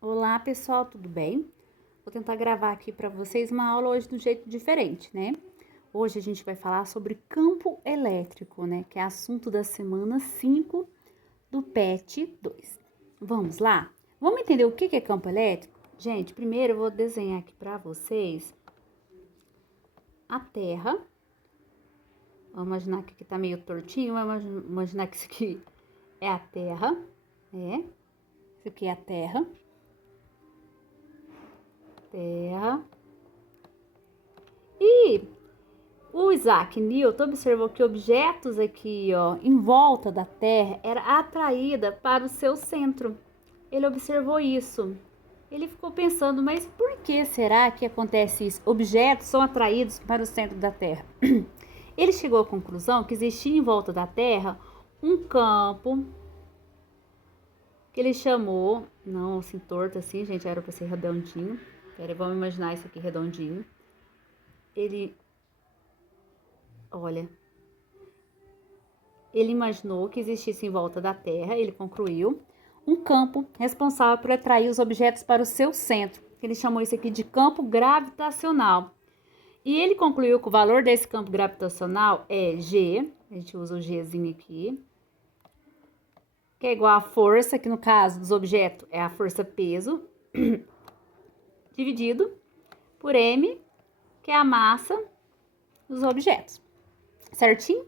Olá, pessoal, tudo bem? Vou tentar gravar aqui para vocês uma aula hoje de um jeito diferente, né? Hoje a gente vai falar sobre campo elétrico, né? Que é assunto da semana 5 do PET 2. Vamos lá? Vamos entender o que é campo elétrico? Gente, primeiro eu vou desenhar aqui para vocês a Terra. Vamos imaginar que aqui tá meio tortinho, vamos imaginar que isso aqui é a Terra, né? Isso aqui é a Terra. Terra. E o Isaac Newton observou que objetos aqui, ó, em volta da Terra era atraída para o seu centro. Ele observou isso. Ele ficou pensando, mas por que será que acontece isso? Objetos são atraídos para o centro da Terra. Ele chegou à conclusão que existia em volta da Terra um campo que ele chamou, não assim torto assim, gente, era para ser redondinho. Pera, vamos imaginar isso aqui redondinho. Olha, ele imaginou que existisse em volta da Terra, ele concluiu, um campo responsável por atrair os objetos para o seu centro. Ele chamou isso aqui de campo gravitacional. E ele concluiu que o valor desse campo gravitacional é G, a gente usa o Gzinho aqui, que é igual à força, que no caso dos objetos é a força peso, dividido por M, que é a massa dos objetos. Certinho?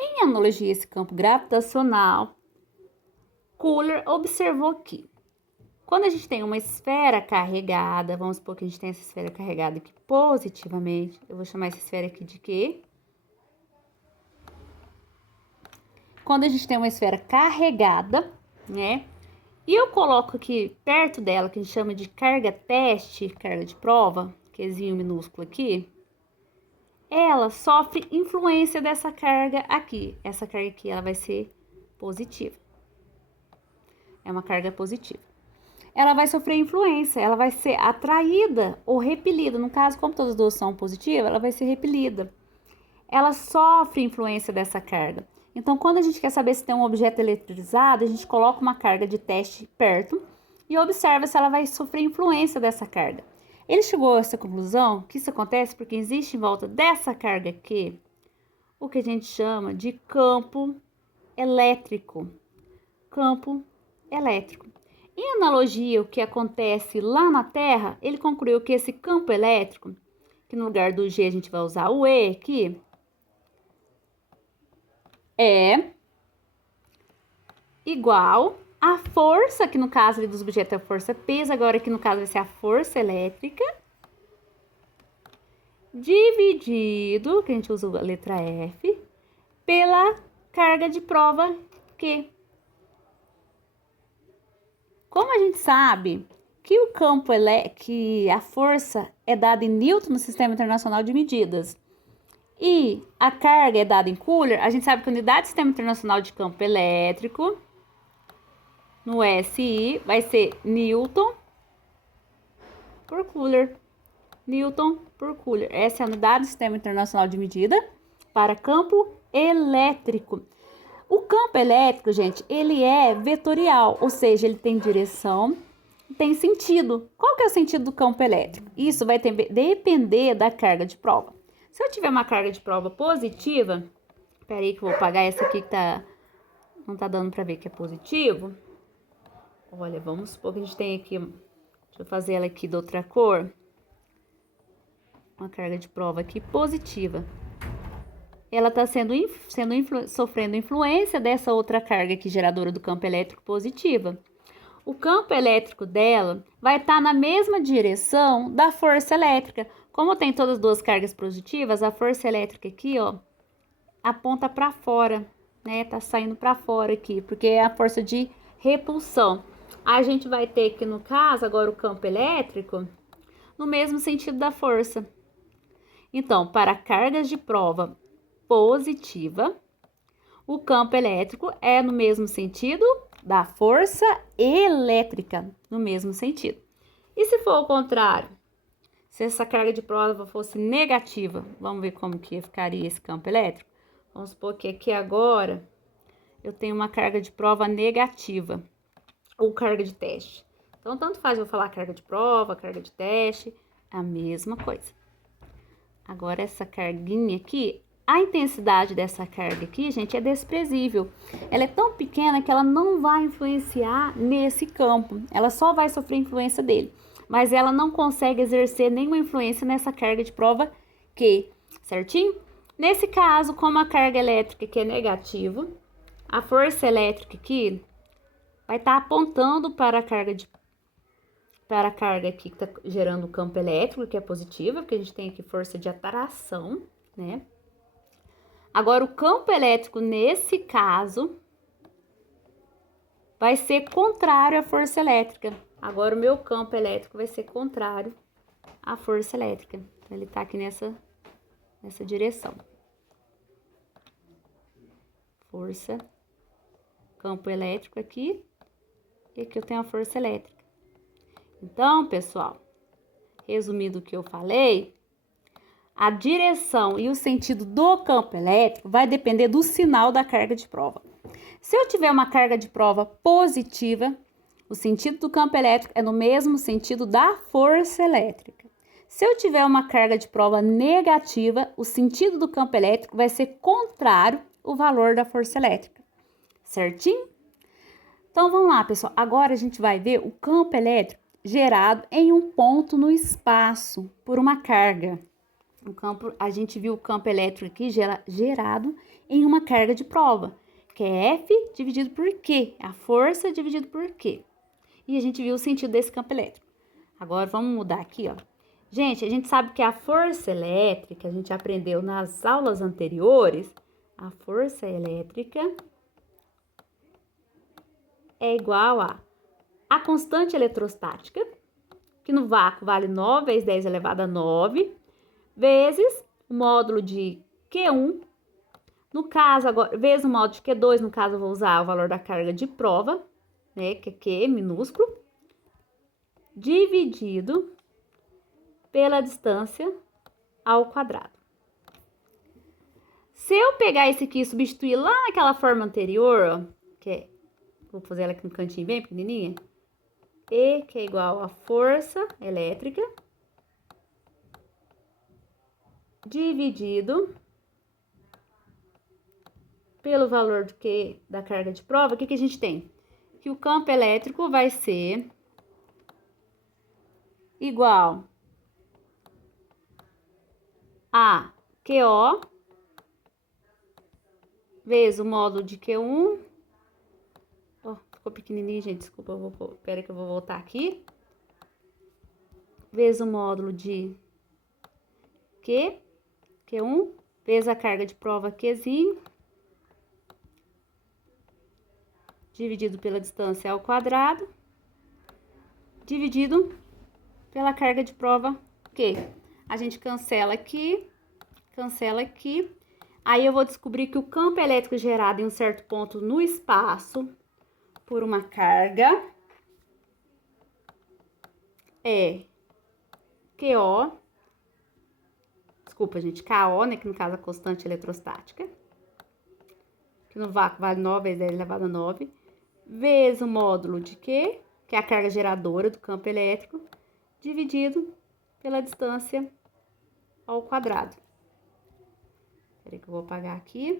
Em analogia a esse campo gravitacional, Kohler observou que quando a gente tem uma esfera carregada, vamos supor que a gente tem essa esfera carregada aqui positivamente, eu vou chamar essa esfera aqui de quê? Quando a gente tem uma esfera carregada, né? E eu coloco aqui perto dela, que a gente chama de carga teste, carga de prova, Qzinho minúsculo aqui, ela sofre influência dessa carga aqui. Essa carga aqui, ela vai ser positiva. É uma carga positiva. Ela vai sofrer influência, ela vai ser atraída ou repelida. No caso, como todas as duas são positivas, ela vai ser repelida. Ela sofre influência dessa carga. Então, quando a gente quer saber se tem um objeto eletrizado, a gente coloca uma carga de teste perto e observa se ela vai sofrer influência dessa carga. Ele chegou a essa conclusão que isso acontece porque existe em volta dessa carga aqui o que a gente chama de campo elétrico. Campo elétrico. Em analogia ao que acontece lá na Terra, ele concluiu que esse campo elétrico, que no lugar do G a gente vai usar o E aqui, é igual à força, que no caso ali dos objetos é a força peso, agora aqui no caso vai ser a força elétrica, dividido, que a gente usa a letra F, pela carga de prova Q. Como a gente sabe que o campo que a força é dada em Newton no Sistema Internacional de Medidas e a carga é dada em Coulomb, a gente sabe que a unidade do Sistema Internacional de Campo Elétrico no SI vai ser Newton por Coulomb. Newton por Coulomb. Essa é a unidade do Sistema Internacional de Medida para campo elétrico. O campo elétrico, gente, ele é vetorial, ou seja, ele tem direção, tem sentido. Qual que é o sentido do campo elétrico? Isso vai depender da carga de prova. Se eu tiver uma carga de prova positiva, peraí que eu vou apagar essa aqui que não tá dando para ver que é positivo. Olha, vamos supor que a gente tem aqui, deixa eu fazer ela aqui de outra cor. Uma carga de prova aqui positiva. Ela está sofrendo influência dessa outra carga aqui, geradora do campo elétrico positiva. O campo elétrico dela vai estar na mesma direção da força elétrica. Como tem todas as duas cargas positivas, a força elétrica aqui, ó, aponta para fora, né? Tá saindo para fora aqui, porque é a força de repulsão. A gente vai ter que, no caso, agora o campo elétrico, no mesmo sentido da força. Então, para cargas de prova positiva, o campo elétrico é no mesmo sentido da força elétrica, no mesmo sentido. E se for o contrário? Se essa carga de prova fosse negativa, vamos ver como que ficaria esse campo elétrico? Vamos supor que aqui agora eu tenho uma carga de prova negativa, ou carga de teste. Então, tanto faz eu falar carga de prova, carga de teste, a mesma coisa. Agora, essa carguinha aqui, a intensidade dessa carga aqui, gente, é desprezível. Ela é tão pequena que ela não vai influenciar nesse campo. Ela só vai sofrer influência dele. Mas ela não consegue exercer nenhuma influência nessa carga de prova Q, certinho? Nesse caso, como a carga elétrica aqui é negativa, a força elétrica aqui vai estar apontando para a carga aqui que está gerando o campo elétrico, que é positiva, porque a gente tem aqui força de atração, né? Agora, o campo elétrico, nesse caso, vai ser contrário à força elétrica. Agora, o meu campo elétrico vai ser contrário à força elétrica. Então, ele tá aqui nessa direção. Força, campo elétrico aqui, e aqui eu tenho a força elétrica. Então, pessoal, resumindo o que eu falei, a direção e o sentido do campo elétrico vai depender do sinal da carga de prova. Se eu tiver uma carga de prova positiva, o sentido do campo elétrico é no mesmo sentido da força elétrica. Se eu tiver uma carga de prova negativa, o sentido do campo elétrico vai ser contrário ao valor da força elétrica. Certinho? Então, vamos lá, pessoal. Agora a gente vai ver o campo elétrico gerado em um ponto no espaço por uma carga. A gente viu o campo elétrico aqui gerado em uma carga de prova, que é F dividido por Q, a força dividido por Q. E a gente viu o sentido desse campo elétrico. Agora, vamos mudar aqui, ó. Gente, a gente sabe que a força elétrica, a gente aprendeu nas aulas anteriores, a força elétrica é igual a constante eletrostática, que no vácuo vale 9 vezes 10 elevado a 9, vezes o módulo de Q1, no caso agora, vezes o módulo de Q2, no caso eu vou usar o valor da carga de prova, né, que é Q minúsculo, dividido pela distância ao quadrado. Se eu pegar esse aqui e substituir lá naquela forma anterior, ó, que é, vou fazer ela aqui no cantinho bem pequenininha, E, que é igual a força elétrica, dividido pelo valor do Q da carga de prova, o que a gente tem? Que o campo elétrico vai ser igual a QO vezes o módulo de Q1. Oh, ficou pequenininho, gente, desculpa, espera que eu vou voltar aqui. Vezes o módulo de Q1, vezes a carga de prova Qzinho, dividido pela distância ao quadrado, dividido pela carga de prova Q. A gente cancela aqui, aí eu vou descobrir que o campo elétrico gerado em um certo ponto no espaço por uma carga é QO, desculpa, gente, KO, né, que no caso é a constante eletrostática, que no vácuo vale 9 vezes 10 elevado a 9, vezes o módulo de Q, que é a carga geradora do campo elétrico, dividido pela distância ao quadrado. Espera aí que eu vou apagar aqui.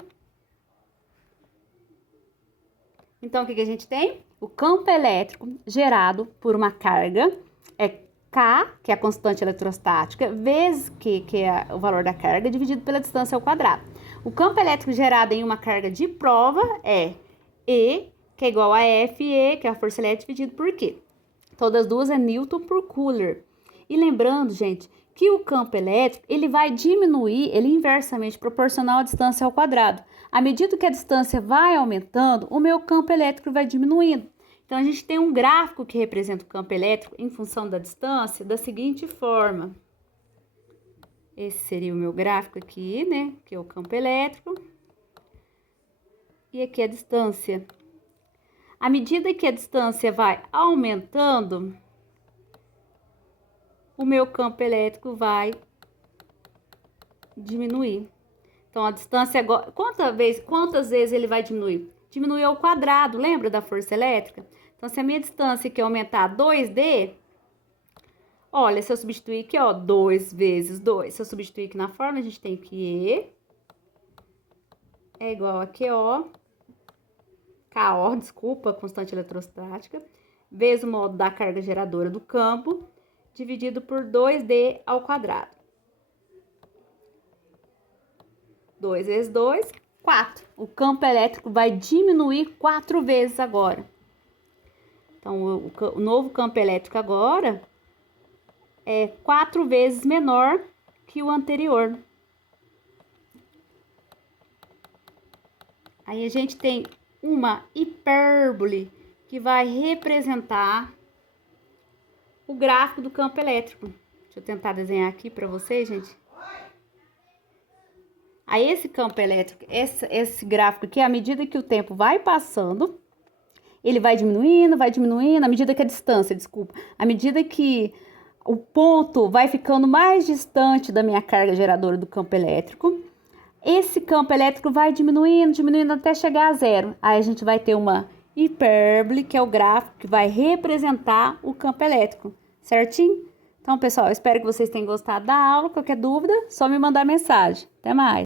Então, o que a gente tem? O campo elétrico gerado por uma carga é K, que é a constante eletrostática, vezes Q, que é o valor da carga, dividido pela distância ao quadrado. O campo elétrico gerado em uma carga de prova é E, que é igual a FE, que é a força elétrica, dividido por Q. Todas duas é Newton por Coulomb. E lembrando, gente, que o campo elétrico, ele vai diminuir, ele é inversamente proporcional à distância ao quadrado. À medida que a distância vai aumentando, o meu campo elétrico vai diminuindo. Então, a gente tem um gráfico que representa o campo elétrico em função da distância da seguinte forma. Esse seria o meu gráfico aqui, né? Que é o campo elétrico. E aqui a distância. À medida que a distância vai aumentando, o meu campo elétrico vai diminuir. Então, a distância agora... Quantas vezes ele vai diminuir? Diminuir ao quadrado, lembra da força elétrica? Então, se a minha distância aqui aumentar 2D, olha, se eu substituir aqui, ó, 2 vezes 2. Se eu substituir aqui na fórmula, a gente tem que E é igual a QO, KO, desculpa, constante eletrostática, vezes o modo da carga geradora do campo, dividido por 2D ao quadrado. 2 vezes 2, 4. O campo elétrico vai diminuir 4 vezes agora. Então, o novo campo elétrico agora é 4 vezes menor que o anterior. Aí a gente tem uma hipérbole que vai representar o gráfico do campo elétrico. Deixa eu tentar desenhar aqui para vocês, gente. Aí esse campo elétrico, esse gráfico aqui, à medida que o tempo vai passando, ele vai diminuindo, à medida que a distância, desculpa, à medida que o ponto vai ficando mais distante da minha carga geradora do campo elétrico, esse campo elétrico vai diminuindo até chegar a zero. Aí a gente vai ter uma hipérbole, que é o gráfico que vai representar o campo elétrico, certinho? Então, pessoal, eu espero que vocês tenham gostado da aula. Qualquer dúvida, só me mandar mensagem. Até mais!